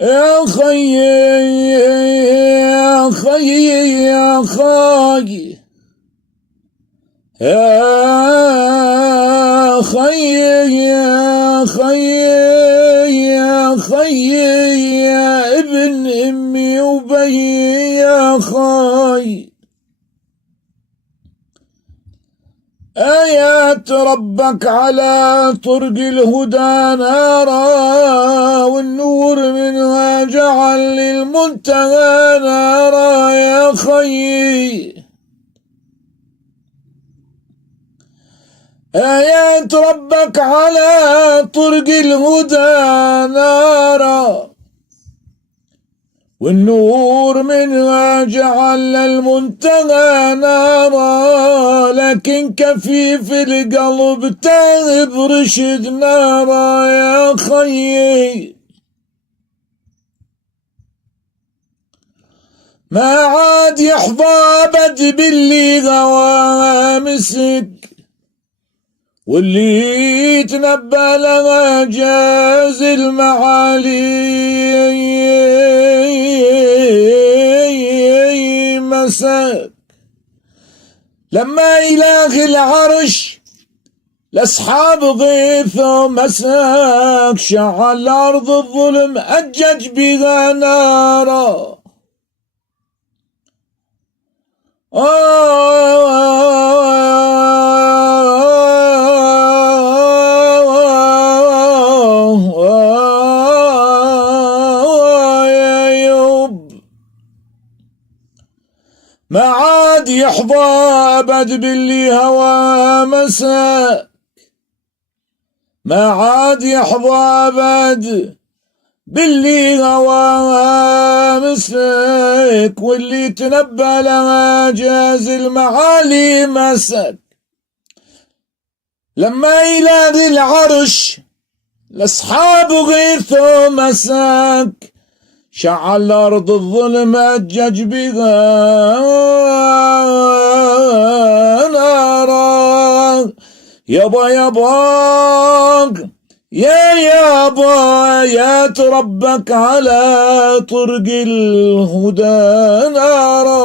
يا خي يا خي يا خي يا خي يا خي يا خي يا ابن امي وبي يا خي. آيات ربك على طرق الهدى نارا، والنور منها جعل للمنتهى نارا يا خي. آيات ربك على طرق الهدى نارا، والنور منها جعل المنتهى نارا، لكن كفيف القلب تهب رشد نارا يا خيي. ما عاد يحظى بد باللي غواها مسك، واللي يتنبى لها جاز المعالي مسك. لما إله العرش لأصحاب غيثه مسك، شعل أرض الظلم أجج بها نارا. ما عاد يحظى أبد باللي هوى مساك، ما عاد يحظى أبد باللي هوى مسك، واللي تنبى لها جاز المعالي مسك. لما إله العرش لأصحاب غيثه مسك، شعل أرض الظلم أجج بها نارا. يابا يابا يابا يا تربك على طرق الهدى نارا.